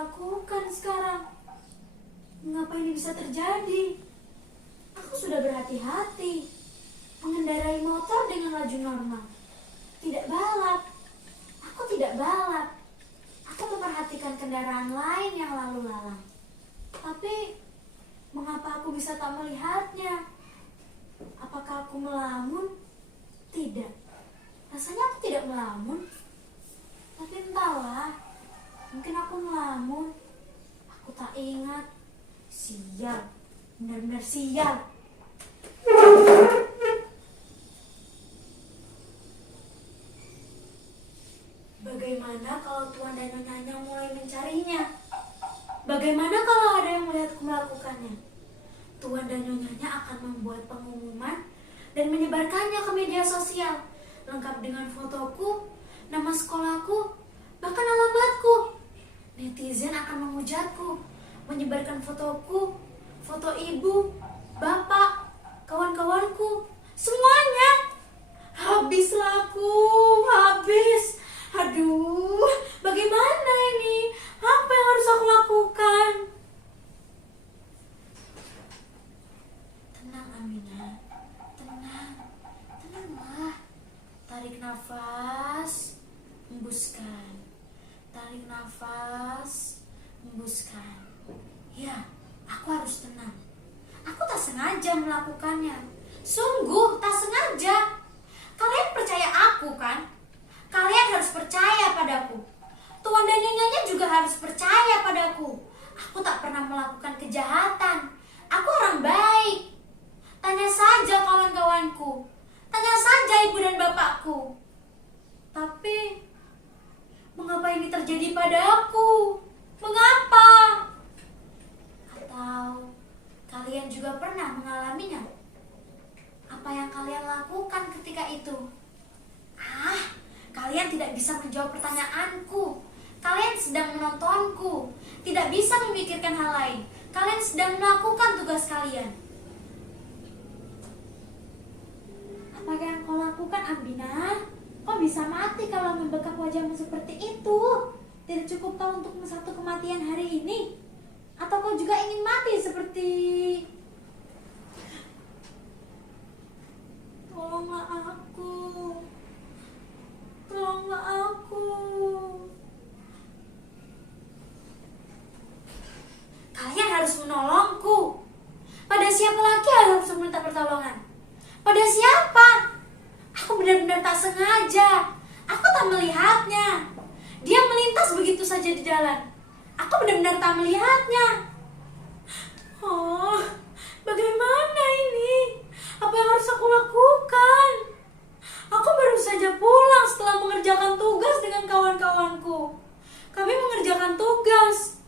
lakukan sekarang? Mengapa ini bisa terjadi? Aku sudah berhati-hati mengendarai motor dengan laju normal. Tidak balap. Aku tidak balap. Aku memperhatikan kendaraan lain yang lalu lalang. Tapi, mengapa aku bisa tak melihatnya? Apakah aku melamun? Tidak. Rasanya aku tidak melamun. Tapi entahlah. Mungkin aku melamun. Aku tak ingat. Sial. Benar-benar sial. Bagaimana kalau Tuan dan Nyonyanya mulai mencarinya? Bagaimana kalau ada yang melihatku melakukannya? Tuan dan Nyonyanya akan membuat pengumuman dan menyebarkannya ke media sosial, lengkap dengan fotoku, nama sekolahku, bahkan alamatku. Netizen akan menghujatku, menyebarkan fotoku, foto ibu, bapak, kawan-kawanku, semuanya. Habislah aku, habis. Aduh, bagaimana ini? Apa yang harus aku lakukan? Tenang, Aminah. Tenang. Tenanglah. Tarik nafas, hembuskan. Tarik nafas, hembuskan. Ya, aku harus tenang. Aku tak sengaja melakukannya. Sungguh tak sengaja. Kalian percaya aku kan? Kalian harus percaya padaku. Tuan dan Nyonyanya juga harus percaya padaku. Aku tak pernah melakukan kejahatan. Aku orang baik. Tanya saja kawan-kawanku. Tanya saja ibu dan bapakku. Tapi, mengapa ini terjadi padaku? Mengapa? Atau kalian juga pernah mengalaminya? Apa yang kalian lakukan ketika itu? Kalian tidak bisa menjawab pertanyaanku. Kalian sedang menontonku, tidak bisa memikirkan hal lain. Kalian sedang melakukan tugas kalian. Apa yang kau lakukan, Ambina? Kau bisa mati kalau membekap wajahmu seperti itu. Tidak cukup kau untuk satu kematian hari ini? Atau kau juga ingin mati seperti... Tolonglah aku. Tolonglah aku. Kalian harus menolongku. Pada siapa lagi harus meminta pertolongan? Pada siapa? Aku benar-benar tak sengaja. Aku tak melihatnya. Dia melintas begitu saja di jalan. Aku benar-benar tak melihatnya. Oh, bagaimana ini? Apa yang harus aku lakukan? Aku baru saja pulang setelah mengerjakan tugas dengan kawan-kawanku. Kami mengerjakan tugas,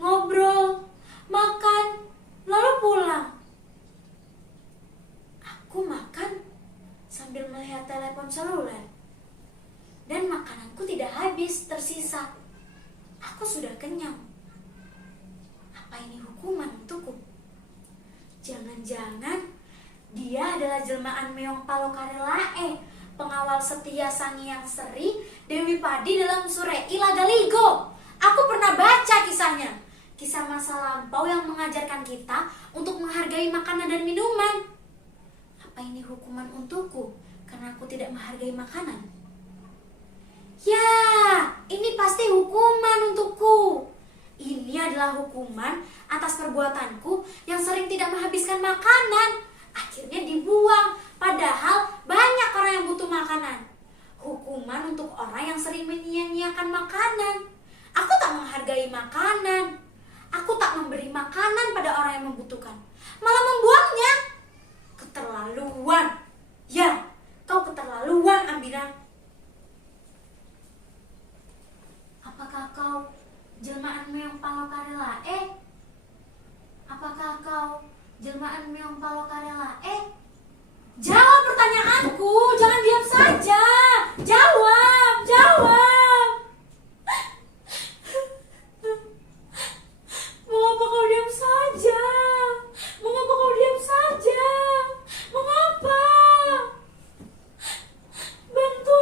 ngobrol, makan, lalu pulang. Aku makan sambil melihat telepon seluler. Dan makananku tidak habis, tersisa. Aku sudah kenyang. Apa ini hukuman untukku? Jangan-jangan dia adalah jelmaan Meong Palokarelae, pengawal setia Sang Hyang Seri Dewi Padi dalam Surei Lagaligo. Aku pernah baca kisahnya. Kisah masa lampau yang mengajarkan kita untuk menghargai makanan dan minuman. Apa ini hukuman untukku karena aku tidak menghargai makanan? Ya, ini pasti hukuman untukku. Ini adalah hukuman atas perbuatanku yang sering tidak menghabiskan makanan. Akhirnya dibuang, padahal banyak orang yang butuh makanan. Hukuman untuk orang yang sering menyia-nyiakan makanan. Aku tak menghargai makanan. Aku tak memberi makanan pada orang yang membutuhkan, malah membuangnya. Keterlaluan. Ya, kau keterlaluan, Ambina. Apakah kau jelmaan Meong Palokarelae? Apakah kau jelmaan Meong Palokarelae? Jawab pertanyaanku, jangan diam saja. Jawab, jawab. Mengapa kau diam saja? Mengapa kau diam saja? Mengapa? Bantu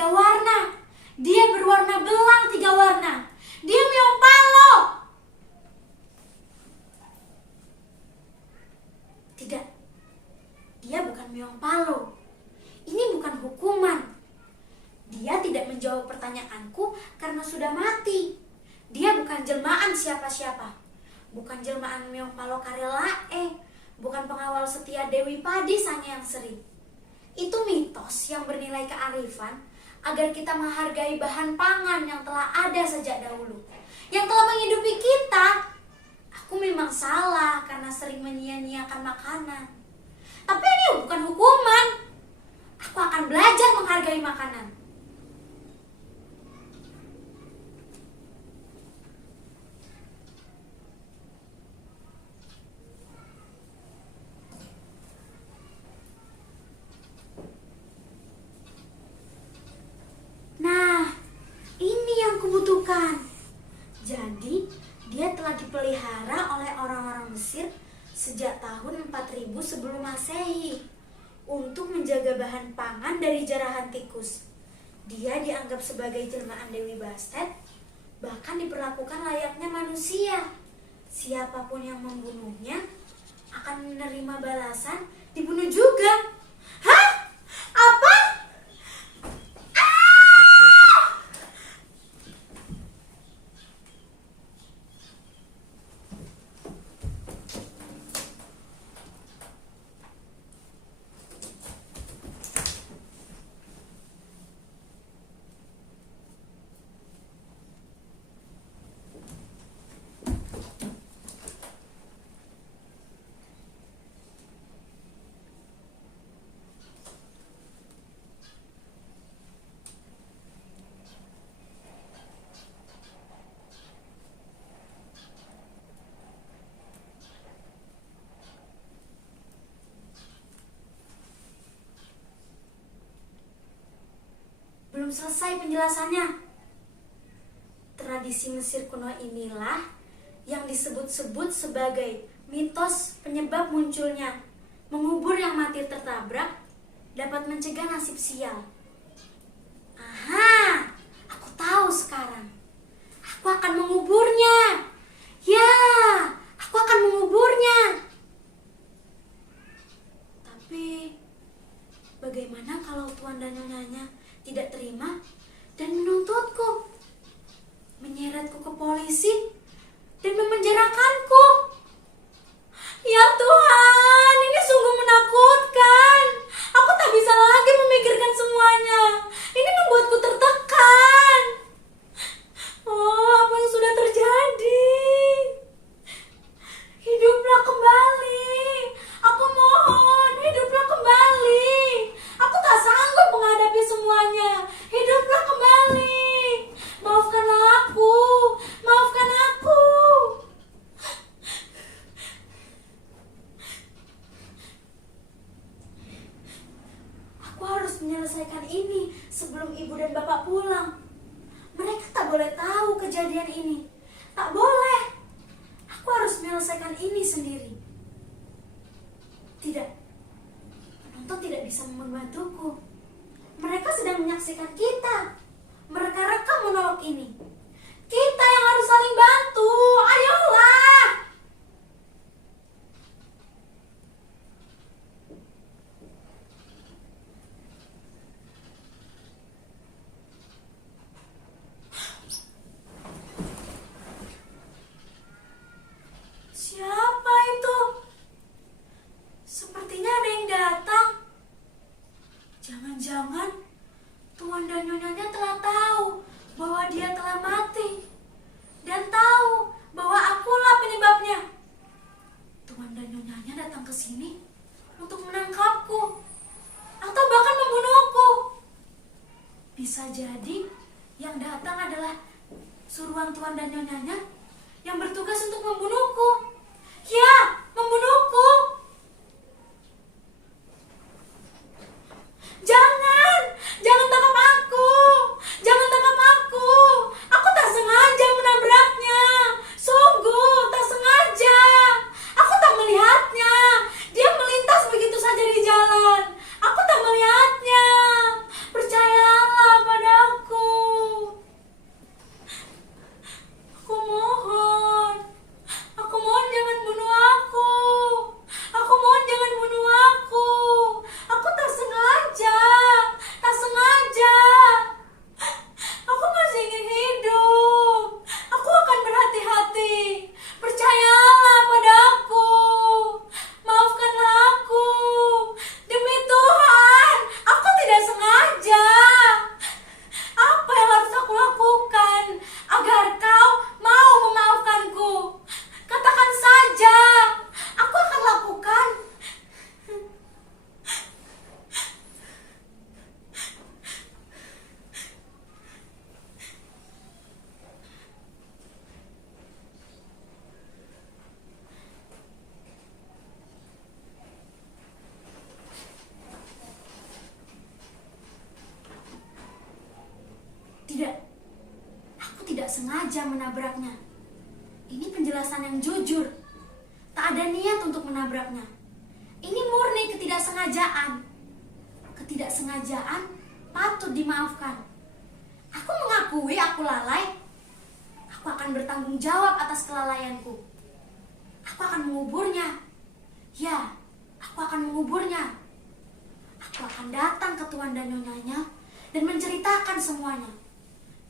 3 warna. Dia berwarna belang 3 warna. Dia Meong Palo. Tidak. Dia bukan Meong Palo. Ini bukan hukuman. Dia tidak menjawab pertanyaanku karena sudah mati. Dia bukan jelmaan siapa-siapa. Bukan jelmaan Meong Palo Karelae. Bukan pengawal setia Dewi Padi Sang Hyang Sri. Itu mitos yang bernilai kearifan agar kita menghargai bahan pangan yang telah ada sejak dahulu, yang telah menghidupi kita. Aku memang salah karena sering menyia-nyiakan makanan. Tapi ini bukan hukuman. Aku akan belajar menghargai makanan. Nah, ini yang kubutuhkan. Jadi, dia telah dipelihara oleh orang-orang Mesir sejak tahun 4000 sebelum Masehi untuk menjaga bahan pangan dari jarahan tikus. Dia dianggap sebagai jelmaan Dewi Bastet, bahkan diperlakukan layaknya manusia. Siapapun yang membunuhnya akan menerima balasan, dibunuh juga. Hah? Apa? Belum selesai penjelasannya. Tradisi Mesir kuno inilah yang disebut-sebut sebagai mitos penyebab munculnya mengubur yang mati tertabrak dapat mencegah nasib sial. Aha, aku tahu sekarang. Aku akan menguburnya. Ya, aku akan menguburnya. Tapi bagaimana kalau Tuan dan Nyonyanya tidak terima dan menuntutku, menyeretku ke polisi dan memenjarakanku? Ya Tuhan, ini sungguh menakutkan. Aku tak bisa lagi memikirkan semuanya. Ini membuatku tertekan. Oh, apa yang sudah terjadi? Hiduplah kembali. Aku mohon, hiduplah kembali. Aku tak sanggup menghadapi semuanya. Hiduplah kembali. Maafkanlah aku. Maafkan aku. Aku harus menyelesaikan ini sebelum ibu dan bapak pulang. Mereka tak boleh tahu kejadian ini. Tak boleh. Aku harus menyelesaikan ini sendiri. Tidak. Penonton tidak bisa membantuku. Mereka sedang menyaksikan kita. Mereka rekam monolog ini. Kita yang harus saling bantu. Ayolah. Siapa itu? Sepertinya ada yang datang. Jangan-jangan Tuan dan Nyonyanya telah tahu bahwa dia telah mati dan tahu bahwa akulah penyebabnya. Tuan dan Nyonyanya datang ke sini untuk menangkapku atau bahkan membunuhku. Bisa jadi yang datang adalah suruhan Tuan dan Nyonyanya yang bertugas untuk membunuhku. Ya, membunuhku. Jangan tangkap aku. Jangan tangkap aku. Aku tak sengaja menabraknya. Sungguh, tak sengaja. Aku tak melihatnya. Dia melintas begitu saja di jalan. Aku tak melihatnya. Percayalah padaku. sengaja menabraknya. Ini penjelasan yang jujur. Tak ada niat untuk menabraknya. Ini murni ketidaksengajaan. Ketidaksengajaan patut dimaafkan. Aku mengakui aku lalai. Aku akan bertanggung jawab atas kelalaianku. Aku akan menguburnya. Ya, aku akan menguburnya. Aku akan datang ke tuan dan nyonyanya dan menceritakan semuanya.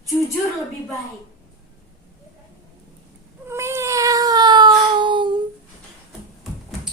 Jujur lebih baik.